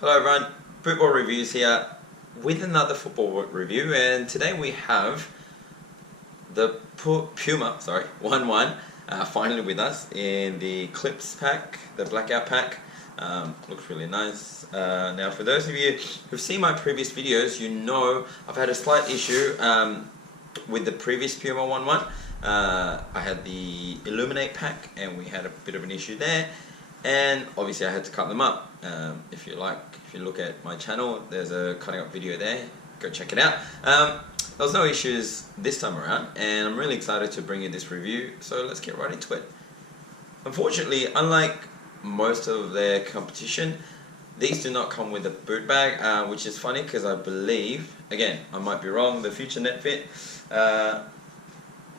Hello everyone, Football Reviews here with another football review, and today we have the Puma 1-1 finally with us in the Clips pack, the Blackout pack. Looks really nice. Now for those of you who've seen my previous videos, you know I've had a slight issue with the previous Puma 1-1. I had the Illuminate pack and we had a bit of an issue there. And obviously I had to cut them up. If you look at my channel, there's a cutting up video there. Go check it out. There was no issues this time around, and I'm really excited to bring you this review. So let's get right into it. Unfortunately, unlike most of their competition, these do not come with a boot bag, which is funny because I believe, again, I might be wrong, the Future NetFit.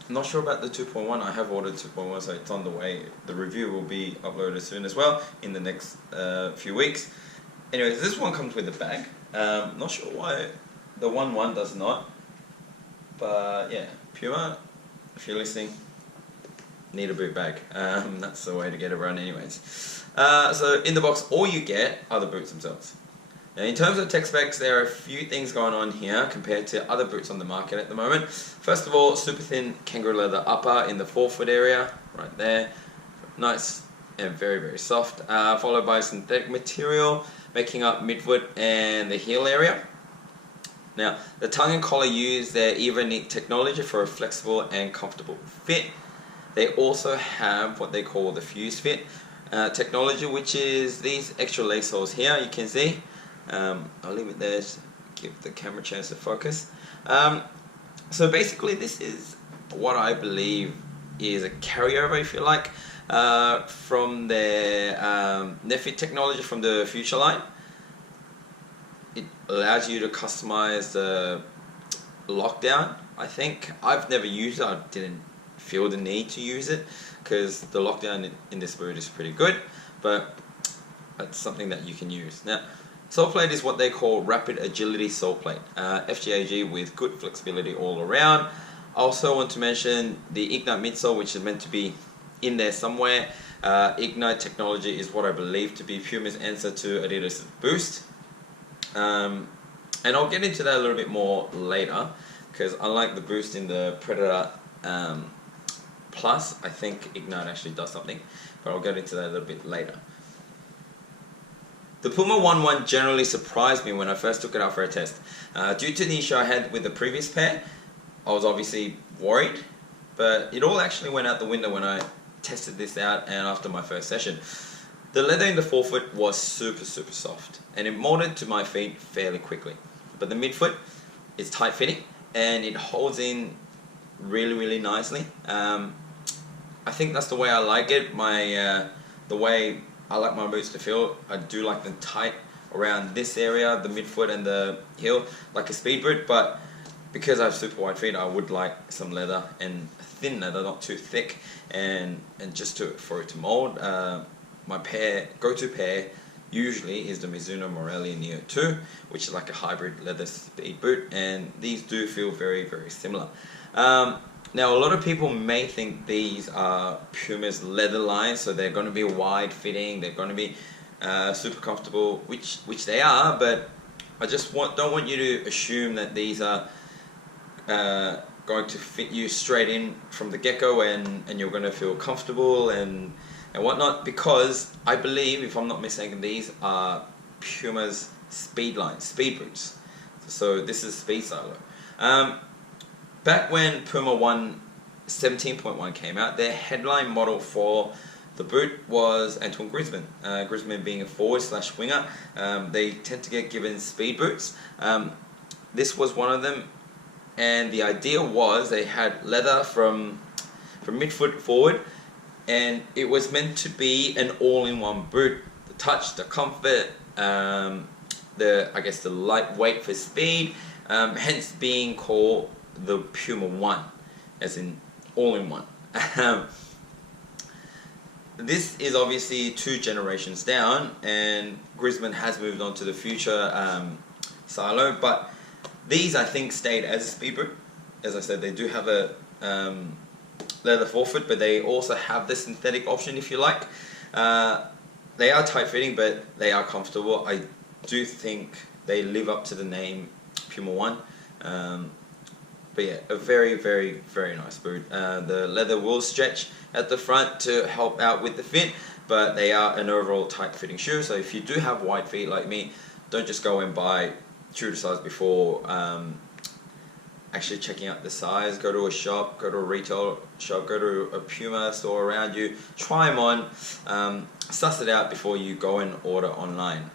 I'm not sure about the 2.1. I have ordered 2.1, so it's on the way. The review will be uploaded soon as well in the next few weeks. Anyways, this one comes with a bag. Not sure why the 1.1 does not, but yeah, Puma, if you're listening, need a boot bag. That's the way to get around anyways. So in the box, all you get are the boots themselves. Now in terms of tech specs, there are a few things going on here compared to other boots on the market at the moment. First of all, super thin kangaroo leather upper in the forefoot area, right there. Nice and very, very soft. Followed by synthetic material, making up midfoot and the heel area. Now, the tongue and collar use their EVA-Knit technology for a flexible and comfortable fit. They also have what they call the Fuse Fit technology, which is these extra lace holes here, you can see. I'll leave it there to give the camera a chance to focus. So basically this is what I believe is a carryover, if you like, from their NetFit technology from the Future line. It allows you to customize the lockdown, I think. I've never used it, I didn't feel the need to use it because the lockdown in this boot is pretty good, but that's something that you can use. Now, sole plate is what they call Rapid Agility Sole Plate, FGAG with good flexibility all around. I also want to mention the Ignite midsole, which is meant to be in there somewhere. Ignite technology is what I believe to be Puma's answer to Adidas' Boost. And I'll get into that a little bit more later, because unlike the Boost in the Predator Plus, I think Ignite actually does something, but I'll get into that a little bit later. The Puma 1.1 generally surprised me when I first took it out for a test. Due to the issue I had with the previous pair, I was obviously worried, but it all actually went out the window when I tested this out and after my first session. The leather in the forefoot was super soft, and it molded to my feet fairly quickly. But the midfoot is tight fitting and it holds in really nicely. I think that's the way I like it. The way I like my boots to feel, I do like them tight around this area, the midfoot and the heel, like a speed boot, but because I have super wide feet, I would like some leather, and thin leather, not too thick, and just for it to mold. My go-to pair usually is the Mizuno Morelli Neo 2, which is like a hybrid leather speed boot, and these do feel very similar. Now, a lot of people may think these are Puma's leather line, so they're going to be wide fitting, they're going to be super comfortable, which they are, but I just don't want you to assume that these are going to fit you straight in from the get-go and you're going to feel comfortable and whatnot, because I believe, if I'm not mistaken, these are Puma's speed boots. So this is Speed Silo. Back when Puma 17.1 came out, their headline model for the boot was Antoine Griezmann. Griezmann being a forward/winger, they tend to get given speed boots. This was one of them, and the idea was they had leather from midfoot forward, and it was meant to be an all-in-one boot. The touch, the comfort, I guess the lightweight for speed, hence being called the Puma 1, as in all-in-one. This is obviously 2 generations down, and Griezmann has moved on to the Future Silo, but these I think stayed as a speed boot. As I said, they do have a leather forefoot, but they also have the synthetic option if you like. They are tight fitting, but they are comfortable. I do think they live up to the name Puma 1. But yeah, a very, very, very nice boot. The leather will stretch at the front to help out with the fit, but they are an overall tight fitting shoe. So if you do have wide feet like me, don't just go and buy true to size before actually checking out the size. Go to a shop, go to a retail shop, go to a Puma store around you, try them on, suss it out before you go and order online.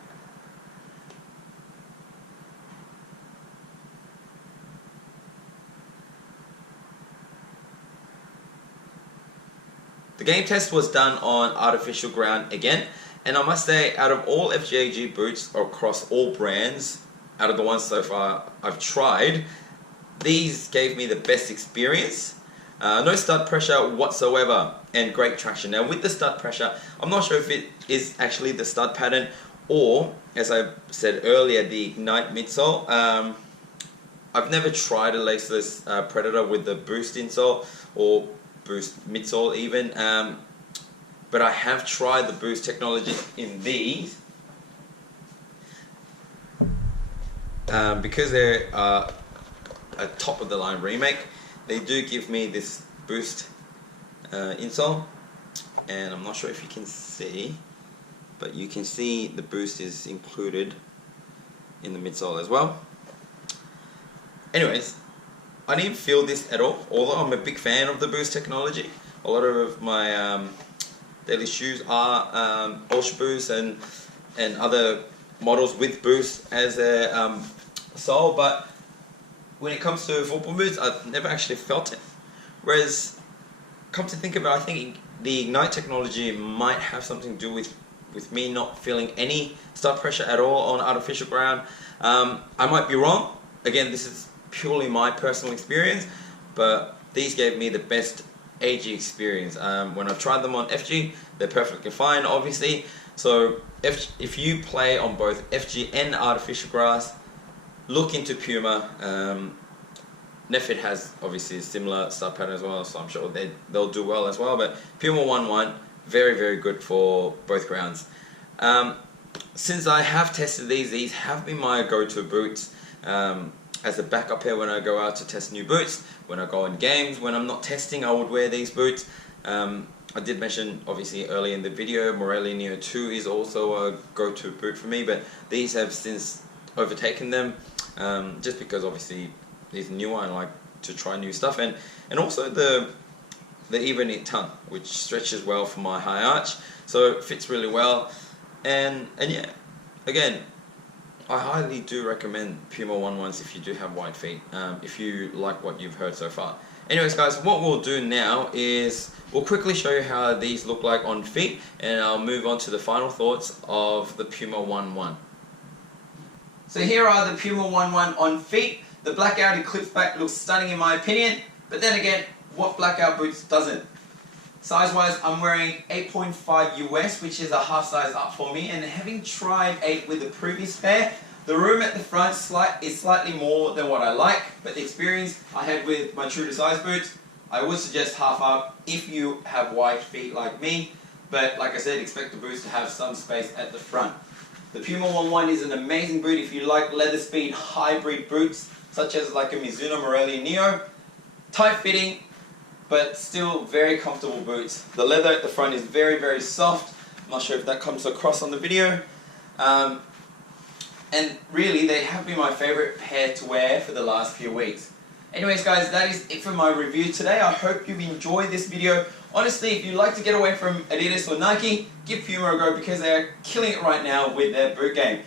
The game test was done on artificial ground again, and I must say, out of all FJG boots across all brands, out of the ones so far I've tried, these gave me the best experience. No stud pressure whatsoever, and great traction. Now with the stud pressure, I'm not sure if it is actually the stud pattern or, as I said earlier, the Ignite midsole. I've never tried a laceless Predator with the Boost insole or Boost midsole even, but I have tried the Boost technology in these because they're a top of the line remake. They do give me this Boost insole, and I'm not sure if you can see, but you can see the Boost is included in the midsole as well. Anyways, I didn't feel this at all, although I'm a big fan of the Boost technology. A lot of my daily shoes are Ultra Boost and other models with Boost as a sole, but when it comes to football boots, I've never actually felt it. Whereas, come to think of it, I think the Ignite technology might have something to do with me not feeling any stud pressure at all on artificial ground. I might be wrong. Again, this is purely my personal experience, but these gave me the best AG experience. When I've tried them on FG, they're perfectly fine, obviously. So if you play on both FG and artificial grass, look into Puma. Nefit has obviously a similar stud pattern as well, so I'm sure they'll do well as well. But Puma 1-1, very, very good for both grounds. Since I have tested these have been my go-to boots as a backup pair when I go out to test new boots. When I go in games, when I'm not testing, I would wear these boots. I did mention obviously early in the video, Morelli Neo 2 is also a go-to boot for me, but these have since overtaken them, just because obviously these newer, I like to try new stuff, and also the EVO-Knit tongue, which stretches well for my high arch, so it fits really well, and yeah, again, I highly do recommend Puma 1-1s if you do have wide feet, if you like what you've heard so far. Anyways guys, what we'll do now is we'll quickly show you how these look like on feet, and I'll move on to the final thoughts of the Puma 1-1. So here are the Puma 1-1 on feet. The blackout Eclipse back looks stunning in my opinion, but then again, what blackout boots doesn't? Size wise, I'm wearing 8.5 US, which is a half size up for me, and having tried 8 with the previous pair, the room at the front is slightly more than what I like, but the experience I had with my true to size boots, I would suggest half up if you have wide feet like me, but like I said, expect the boots to have some space at the front. The Puma 1-1 is an amazing boot if you like leather speed hybrid boots, such as like a Mizuno Morelli Neo. Tight fitting, but still very comfortable boots. The leather at the front is very, very soft. I'm not sure if that comes across on the video. And really, they have been my favorite pair to wear for the last few weeks. Anyways guys, that is it for my review today. I hope you've enjoyed this video. Honestly, if you'd like to get away from Adidas or Nike, give Puma a go because they are killing it right now with their boot game.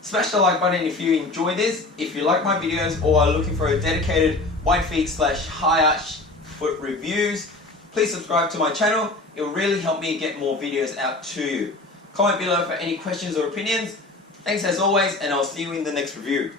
Smash the like button if you enjoy this. If you like my videos or are looking for a dedicated wide feet / high arch foot reviews, please subscribe to my channel. It will really help me get more videos out to you. Comment below for any questions or opinions. Thanks as always, and I'll see you in the next review.